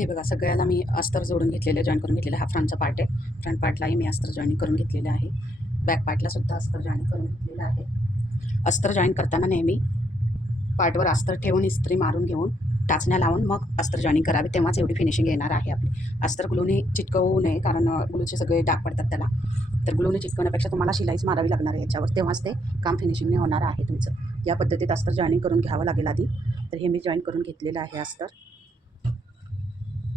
हे बघा, सगळ्याला मी अस्तर जोडून घेतलेलं, जॉईन करून घेतलेलं. हा फ्रंटचा पार्ट आहे. फ्रंट पार्टलाही मी अस्तर जॉईन करून घेतलेलं आहे. बॅक पार्टला सुद्धा अस्तर जॉईन करून घेतलेलं आहे. अस्तर जॉईन करताना नेहमी पार्टवर अस्तर ठेवून इस्त्री मारून घेऊन टाचण्या लावून मग अस्तर जॉईनिंग करावे, तेव्हाच एवढी फिनिशिंग येणार आहे आपली. अस्तर ग्लूने चिटकवू नये, कारण ग्लूचे सगळे डाग पडतात त्याला. तर ग्लूने चिटकवण्यापेक्षा तुम्हाला शिलाईच मारावी लागणार आहे याच्यावर, तेव्हाच ते काम फिनिशिंगने होणार आहे तुमचं. या पद्धतीत अस्तर जॉईनिंग करून घ्यावं लागेल आधी. तर हे मी जॉईन करून घेतलेलं आहे अस्तर.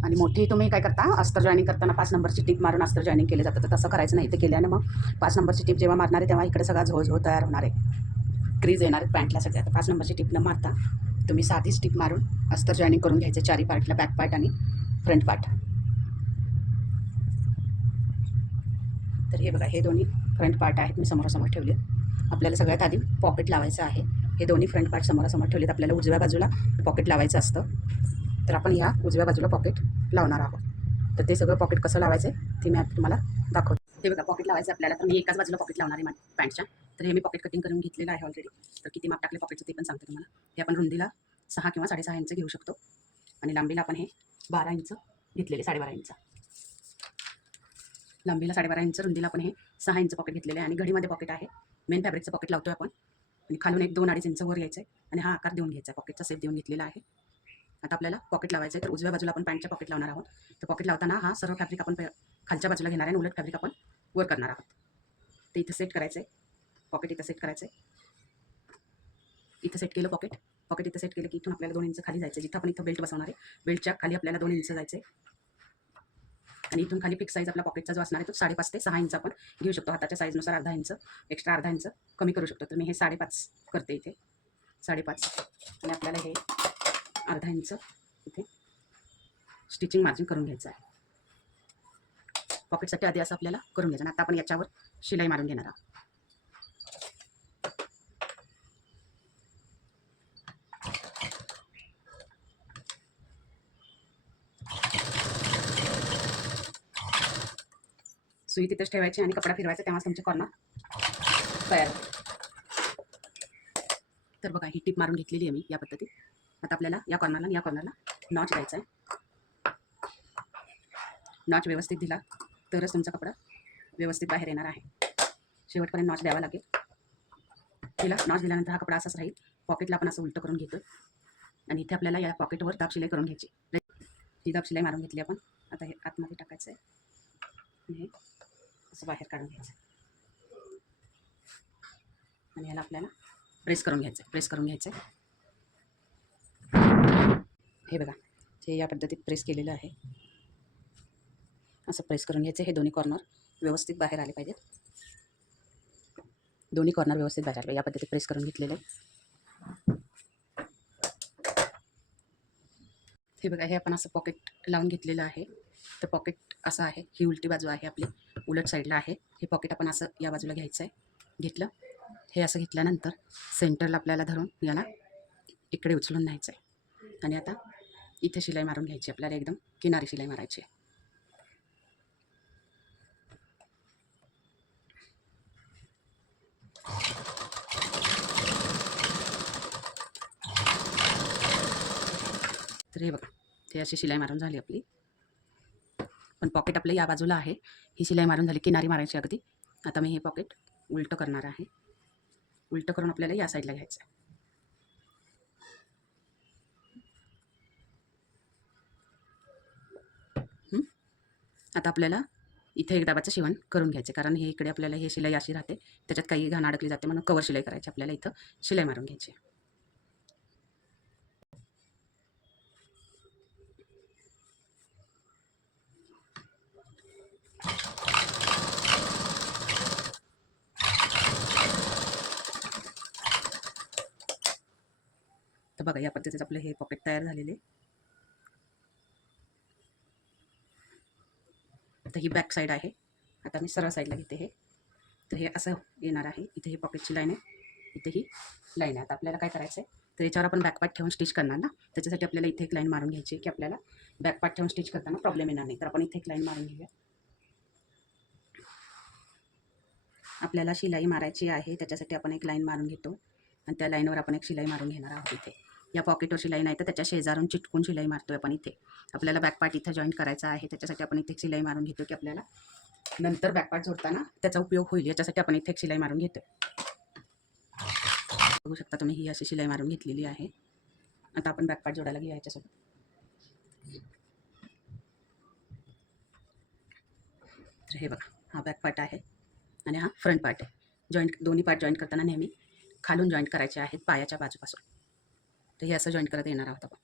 आणि मोठी तुम्ही काय करता, अस्तर जॉईनिंग करताना 5 नंबरची टिप मारून अस्तर जॉईनिंग केलं जातं, तर तसं करायचं नाही. ते केल्याने मग 5 नंबरची टिप जेव्हा मारणार आहे तेव्हा इकडे सगळा झोळ तयार होणार आहे, क्रीज येणार आहेत पॅन्टला सगळ्या. तर 5 नंबरची टिप न मारता तुम्ही साधीच टिप मारून अस्तर जॉईनिंग करून घ्यायचं चारी पार्टला, बॅक पार्ट आणि फ्रंट पार्ट. तर हे बघा, हे दोन्ही फ्रंट पार्ट आहेत, मी समोरासमोर ठेवले. आपल्याला सगळ्यात आधी पॉकेट लावायचं आहे. हे दोन्ही फ्रंट पार्ट समोरासमोर ठेवलेत. आपल्याला उजव्या बाजूला पॉकेट लावायचं असतं, तर आपण या उजव्या बाजूला पॉकेट लावणार आहोत. तर ते सगळं पॉकेट कसं लावायचं ते मी आता तुम्हाला दाखवते. हे बघा, पॉकेट लावायचं आपल्याला. तर मी एकाच बाजूला पॉकेट लावणार आहे पॅन्टच्या. तर हे मी पॉकेट कटिंग करून घेतलेलं आहे ऑलरेडी. तर किती माप टाकले पॉकेटचं ते पण सांगते तुम्हाला. हे आपण रुंदीला 6 किंवा 6.5 इंच घेऊ शकतो, आणि लांबीला आपण हे 12 इंच घेतलेले, 12.5 इंच. लांबीला 12.5 इंच, रुंदीला आपण हे 6 इंच पॉकेट घेतलेले आहे. आणि घडीमध्ये पॉकेट आहे, मेन फॅब्रिकचं पॉकेट लावतो आपण. आणि खालून एक 2-2.5 इंच वर यायचं आहे, आणि हा आकार देऊन घ्यायचा आहे, पॉकेटचा सेप देऊन घेतलेला आहे. आता आपल्याला पॉकेट लावायचं आहे. तर उजव्या बाजूला आपण पॅन्टच्या पॉकेट लावणार आहोत. तर पॉकेट लावताना हा सर्व फॅब्रिक आपण खालच्या बाजूला घेणार आहे, आणि उलट फॅब्रिक आपण वर करणार आहोत. ते इथं सेट करायचं आहे, पॉकेट इथं सेट करायचं आहे. इथं सेट केलं पॉकेट. पॉकेट इथं सेट केलं की इथून आपल्याला 2 इंच खाली जायचं आहे. जिथं आपण इथं बेल्ट बसवणार आहे, बेल्टच्या खाली आपल्याला 2 इंच जायचं आहे. आणि इथून खाली फिक्स साईज आपला पॉकेटचा जो असणार आहे तो 5.5 ते 6 इंच आपण घेऊ शकतो. हाताच्या साईजनुसार अर्धा इंच एक्स्ट्रा, अर्धा इंच कमी करू शकतो. तर मी हे 5.5 करते इथे, 5.5. आणि आपल्याला हे अर्धा इंच इथे स्टिचिंग मार्जिन करून घ्यायचं आहे. पॉकेटसाठी आधी असं आपल्याला करून घ्यायचं. आणि आता आपण याच्यावर शिलाई मारून घेणार आहोत. सुई तिथेच ठेवायची आणि कपडा फिरवायचा, तेव्हाच तुमचे कॉर्नर तयार होते. तर बघा, ही टिप मारून घेतलेली आहे मी या पद्धतीत. आता आपल्याला या कॉर्नरला आणि या कॉर्नरला नॉच द्यायचा आहे. नॉच व्यवस्थित दिला तरच तुमचा कपडा व्यवस्थित बाहेर येणार आहे. शेवटपर्यंत नॉच द्यावा लागेल. तिला नॉच दिल्यानंतर हा कपडा असाच राहील. पॉकेटला आपण असं उलटं करून घेतो, आणि इथे आपल्याला या पॉकेटवर दाब शिलाई करून घ्यायची. ती दाब शिलाई मारून घेतली आपण. आता हे आतमध्ये टाकायचं आहे, आणि हे असं बाहेर काढून घ्यायचं, आणि ह्याला आपल्याला प्रेस करून घ्यायचं आहे. प्रेस करून घ्यायचं आहे. हे बघा, हे या पद्धतीत प्रेस केलेलं आहे. असं प्रेस करून घ्यायचं. हे दोन्ही कॉर्नर व्यवस्थित बाहेर आले पाहिजेत. दोन्ही कॉर्नर व्यवस्थित बाहेर आले या पद्धतीत प्रेस करून घेतलेलं आहे. हे बघा, हे आपण असं पॉकेट लावून घेतलेलं आहे. तर पॉकेट असं आहे, ही उलटी बाजू आहे आपली, उलट साईडला आहे. हे पॉकेट आपण असं या बाजूला घ्यायचं आहे. घेतलं, हे असं घेतल्यानंतर सेंटरला आपल्याला धरून याला इकडे उचलून न्यायचं आहे. आणि आता इथे शिलाई मारून घ्यायची आपल्याला, एकदम किनारी शिलाई मारायची आहे. तर हे बघा, ते अशी शिलाई मारून झाली आपली. पण पॉकेट आपलं या बाजूला आहे. ही शिलाई मारून झाली, किनारी मारायची अगदी. आता मी हे पॉकेट उलटं करणार आहे. उलटं करून आपल्याला या साईडला घ्यायचं आहे. आता आपल्याला इथे एक दाबाचं शिवण करून घ्यायचं, कारण हे इकडे आपल्याला हे शिलाई अशी राहते, त्याच्यात काही घाण अडकली जाते, म्हणून कवर शिलाई करायची आपल्याला. इथं शिलाई मारून घ्यायची. तर बघा, या पद्धतीचं आपलं हे पॉकेट तयार झालेले. आता ही बॅक साईड आहे. आता मी सरळ साईडला घेते हे. तर हे असं येणार आहे. इथे ही पॉकेटची लाईन आहे, इथे ही लाईन आहे. आता आपल्याला काय करायचं आहे, तर याच्यावर आपण बॅक पार्ट ठेवून स्टिच करणार ना, त्याच्यासाठी आपल्याला इथे एक लाईन मारून घ्यायची, की आपल्याला बॅक पार्ट ठेवून स्टिच करताना प्रॉब्लेम येणार नाही. तर आपण इथे एक लाईन मारून घेऊया. आपल्याला शिलाई मारायची आहे, त्याच्यासाठी आपण एक लाईन मारून घेतो, आणि त्या लाईनवर आपण एक शिलाई मारून घेणार आहोत इथे. या पॉकेटवर शिलाई नाही तर त्याच्या शेजारून चिटकून शिलाई मारतोय आपण इथे. आपल्याला बॅकपार्ट इथं जॉईंट करायचा आहे, त्याच्यासाठी आपण इथे शिलाई मारून घेतो की आपल्याला नंतर बॅकपार्ट जोडताना त्याचा उपयोग होईल, याच्यासाठी आपण इथे शिलाई मारून घेतो. बघू शकता तुम्ही, ही अशी शिलाई मारून घेतलेली आहे. आता आपण बॅकपार्ट जोडायला घेऊया याच्यासोबत. तर हे बघा, हा बॅकपार्ट आहे आणि हा फ्रंट पार्ट आहे. जॉईंट दोन्ही पार्ट जॉईंट करताना नेहमी खालून जॉईंट करायचे आहेत पायाच्या बाजूपासून. तर हे असं जॉईंट करत येणार आहोत आपण.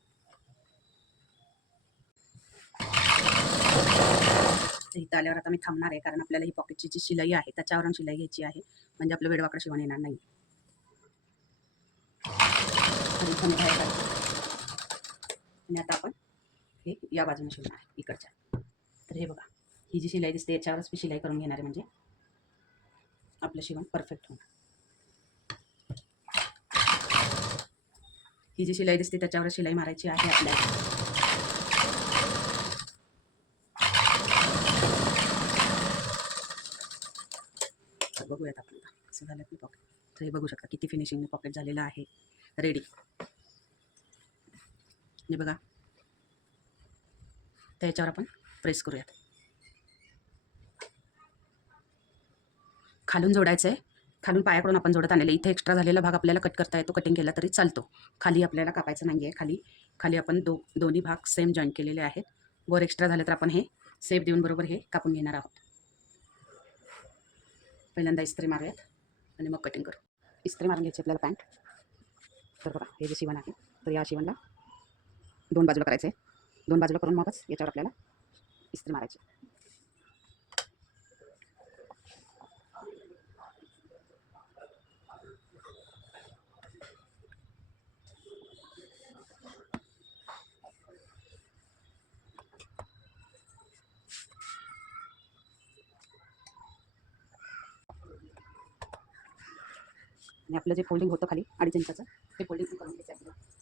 तर इथं आल्यावर आता मी थांबणार आहे, कारण आपल्याला ही पॉकेटची जी शिलाई आहे त्याच्यावरून शिलाई घ्यायची आहे, म्हणजे आपलं वेडवाकडं शिवण येणार नाही. आणि इथं मी बाहेर काढते आणि आता आपण हे या बाजूने शिवणार आहे इकडच्या. तर हे बघा, ही जी शिलाई दिसते याच्यावरच मी शिलाई करून घेणार आहे, म्हणजे आपलं शिवण परफेक्ट होणार. ही जी शिलाई दिसते त्याच्यावर शिलाई मारायची आहे आपल्याला. बघूयात आपण कसं झालं आपलं पॉकेट. तर हे बघू शकता किती फिनिशिंग पॉकेट झालेलं आहे, रेडी. हे बघा, त्याच्यावर आपण प्रेस करूयात. खालून जोडायचं आहे, खालून पायाकडून आपण जोडत आणलेलं. इथे एक्स्ट्रा झालेला भाग आपल्याला कट करता येतो, कटिंग केला तरी चालतो. खाली आपल्याला कापायचं नाही आहे. खाली आपण दोन्ही भाग सेम जॉईंट केलेले आहेत. वर एक्स्ट्रा झालं तर आपण हे सेफ देऊन बरोबर हे कापून घेणार आहोत. पहिल्यांदा इस्त्री मारूयात आणि मग कटिंग करू. इस्त्री मारून घ्यायची आपल्याला पॅन्ट. तर बघा, हे जे शिवण आहे तर या शिवणला दोन बाजूला करायचं आहे. दोन बाजूला करून मगच याच्यावर आपल्याला इस्त्री मारायची. आणि आपलं जे फोल्डिंग होतं खाली 2.5 इंचाचं, ते फोल्डिंग करून घ्यायचं आहे.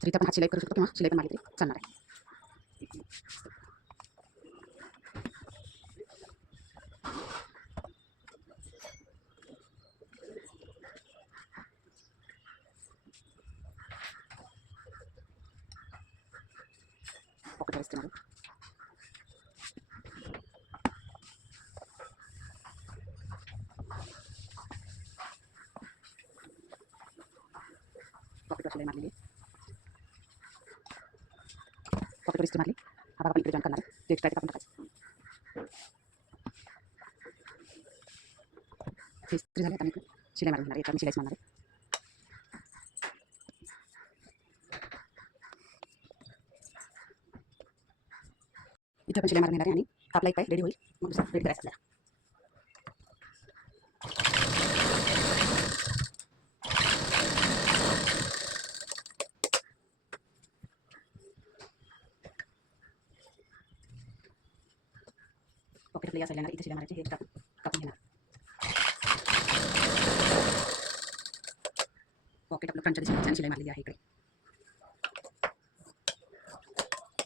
तर इथं आपण हात शिलाई करू शकतो किंवा शिलाई पण मारली तरी चालणार आहे. पॉकेटवर इस्त्री मारू. पॉकेटवर शिलाई मारलेली आहे. पॉकेटवर इस्त्री मारली. हा भाग आपण इकडे जॉईन करणार आहे. ते एक्स्ट्रा कापून टाकायचं. इस्त्री झाली आता मी शिलाई मारून घेणार आहे. याच्यावर मी शिलाई मारणार आहे. इथे आपण शिलाई मारून घेणार आहे आणि आपला एक पाय रेडी होईल, मग दुसरा रेडी करायचा आपल्याला. पॉकेट आपल्या या साईडला इथे शिलाई मारायची, हे कापून घेणार. पॉकेट आपलं फ्रंटच्या दिशेने शिलाई मारलेली आहे इकडे,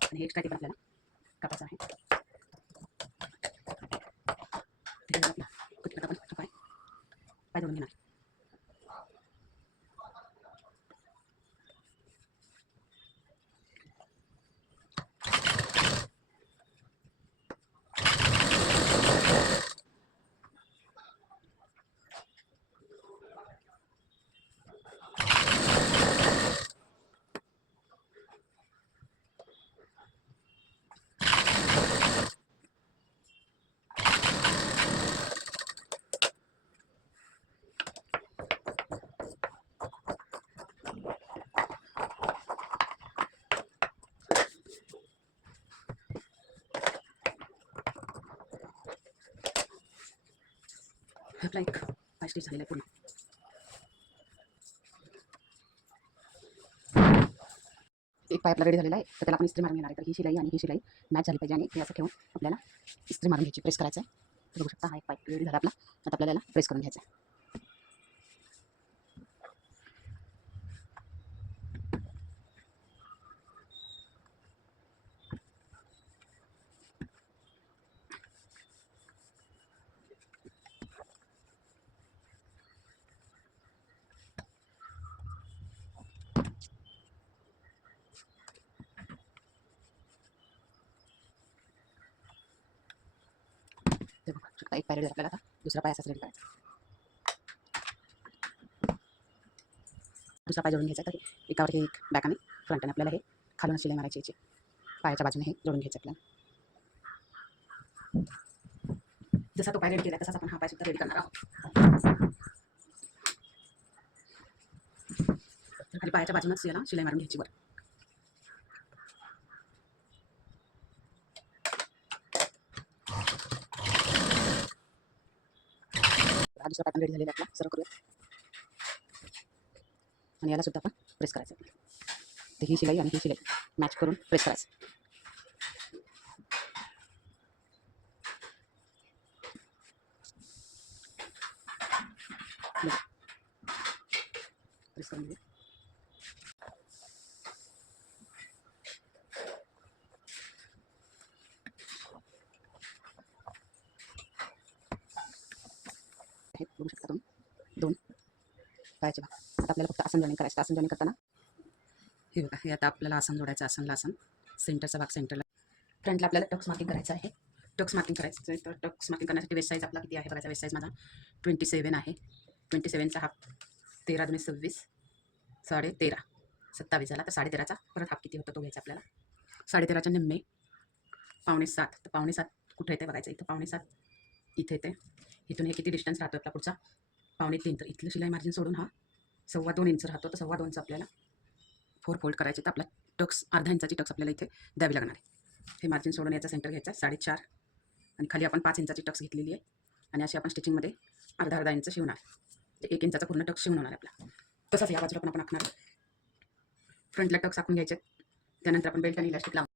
आणि हे एक्स्ट्रा टेप आपल्याला कापायचं आहे. आपला कट आपण पाय जोडून घेणार. आपला एक 5 स्टिच झालेला आहे पूर्ण. एक पाय आपला रेडी झालेला आहे, तर त्याला आपण इस्त्री मारून घेणार आहे. तर ही शिलाई आणि ही शिलाई मॅच झाली पाहिजे आणि हे असं ठेवून आपल्याला इस्त्री मारून घ्यायची, प्रेस करायचं आहे. तर बघू शकता हा एक पाय रेडी झाला आपला. आता आपल्याला याला प्रेस करून घ्यायचं आहे. ते बघू शकता एक पाय रेडी झाला आपल्याला. आता दुसरा पाय असाच रेडी करायचा. दुसरा पाय जोडून घ्यायचा. तर एकावर हे एक बॅक आणि फ्रंट आणि आपल्याला हे खालून शिलाई मारायची याची. पायाच्या बाजूने हे जोडून घ्यायचं आपल्याला. जसा तो पाय रेडी केला तसाच आपण हा पाय सुद्धा रेडी करणार आहोत. तर खाली पायाच्या बाजूनच याला शिलाई मारून घ्यायची वर. हा दुसरा पॅटर्न रेडी झालेला आपला. सर्व करूया आणि याला सुद्धा आपण प्रेस करायचं. तर ही शिलाई आणि ही शिलाई मॅच करून प्रेस करायचं. प्रेस करून घेऊया. हे बघू शकता तुम्ही दोन पायाचे भाग. आता आपल्याला फक्त आसन जॉईनिंग करायचं. आसन जॉईनिंग करताना हे बघा, हे आता आपल्याला आसन जोडायचं. आसनला आसन, सेंटरचा भाग सेंटरला. फ्रंटला आपल्याला टक्स मार्किंग करायचं आहे. टक्स मार्किंग करायचं आहे. तर टक्स मार्किंग करण्यासाठी वेस्ट साईज आपला किती आहे बघायचा. वेस्ट साईज माझा 27 आहे. 27चा हाफ 13 दुणे 26, 13.5 27 झाला. तर 13.5चा परत हाफ किती होतो तो घ्यायचा आपल्याला. 13.5च्या निम्मे 6.25. तर 6.25 कुठे येते बघायचं. इथं 6.25 इथे येते. इथून हे किती डिस्टन्स राहतो आपला पुढचा 2.25. तर इथलं शिलाई मार्जिन सोडून हा 2.25 इंच राहतो. तर 2.25चं आपल्याला 4 फोल्ड करायचे. तर आपला टक्स अर्धा इंचाची टक्स आपल्याला इथे द्यावी लागणार आहे. हे मार्जिन सोडून याचा सेंटर घ्यायचा 4.5 आणि खाली आपण 5 इंचाची टक्स घेतलेली आहे आणि अशी आपण स्टिचिंगमध्ये अर्धा इंच शिवणार. ते 1 इंचाचा पूर्ण टक्स शिवून होणार आपला. तसंच या बाजूला पण आपण आखणार. फ्रंटला टक्स आखून घ्यायचे. त्यानंतर आपण बेल्ट आणि इलास्टिक लावून